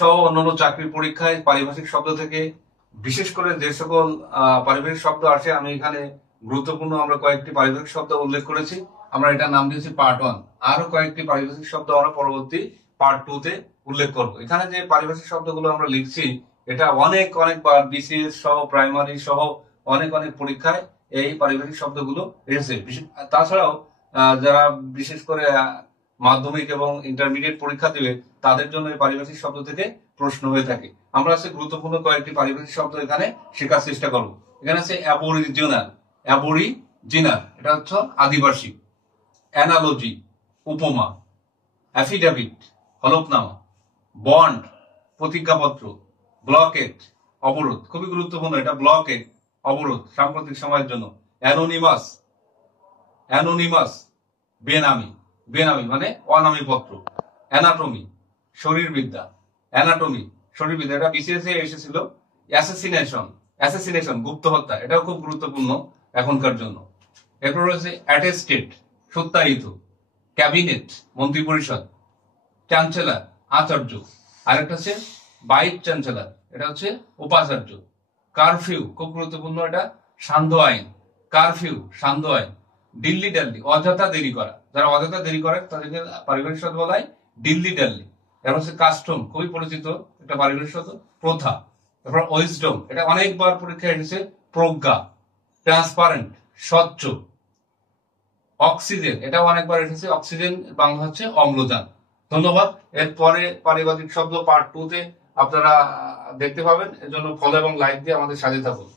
সহ অন্যান্য চাকরির পরীক্ষায় পারিভাষিক শব্দ থেকে বিশেষ করে যে সকল পারিভাষিক শব্দ আসে, আমি এখানে গুরুত্বপূর্ণ আমরা কয়েকটি পারিভাষিক শব্দ উল্লেখ করেছি। আমরা এটা নাম দিয়েছি পার্ট 1। আরো কয়েকটি পারিভাষিক শব্দ আমরা পরবর্তী পার্ট 2 তে উল্লেখ করব। এখানে যে পারিভাষিক শব্দগুলো আমরা লিখছি এটা অনেকবার বিসিএস সহ প্রাইমারি সহ অনেক পরীক্ষায় এই পারিভাষিক শব্দগুলো এসেছে। তাছাড়াও যারা বিশেষ করে মাধ্যমিক এবং ইন্টারমিডিয়েট পরীক্ষা দেবে তাদের জন্য এই পারিভাষিক শব্দ থেকে প্রশ্ন হয়ে থাকে। আমরা আছে গুরুত্বপূর্ণ কয়েকটি পারিভাষিক শব্দ এখানে শেখার চেষ্টা করব। এখানে আছে অ্যাবরিজিনাল, এটা হচ্ছে আদিবাসী, অ্যানালজি উপমা, অ্যাফিডেভিট হলফনামা, বন্ড প্রতিজ্ঞাপত্র, ব্লকেড অবরোধ, খুবই গুরুত্বপূর্ণ এটা, ব্লকেড অবরোধ সাম্প্রতিক সময়ের জন্য, অ্যানোনিমাস বেনামি মানে অনামী পত্র, অ্যানাটমি শরীরবিদ্যা, এটা বিসিএস এ এসেছিল। অ্যাসাসিনেশন গুপ্ত হত্যা, এটাও খুব গুরুত্বপূর্ণ এখনকার জন্য। এরপর রয়েছে অ্যাটেস্টেড সত্যায়িত, ক্যাবিনেট মন্ত্রিপরিষদ, চ্যান্সেলর আচার্য, আরেকটা হচ্ছে ভাইস চ্যান্সেলর, এটা হচ্ছে উপাচার্য। কারফিউ খুব গুরুত্বপূর্ণ, এটা সান্ধ্য আইন, দিল্লি ডাল্লি অযথা দেরি করা, যারা অযথা দেরি করে তাদেরকে পারিভাষিক শব্দ বলা হয় দিল্লি ডাল্লি। এরপর হচ্ছে কাস্টম, খুবই পরিচিত একটা পারিভাষিক শব্দ, প্রথা। তারপর উইজডম, এটা অনেকবার পরীক্ষায় এসেছে, প্রজ্ঞা। ট্রান্সপারেন্ট স্বচ্ছ। অক্সিজেন, এটাও অনেকবার এসেছে, অক্সিজেন বাংলা হচ্ছে অম্লজান। ধন্যবাদ। এরপরে পারিভাষিক শব্দ পার্ট 2 তে আপনারা দেখতে পাবেন। এর জন্য ফলো এবং লাইক দিয়ে আমাদের সাথে থাকুন।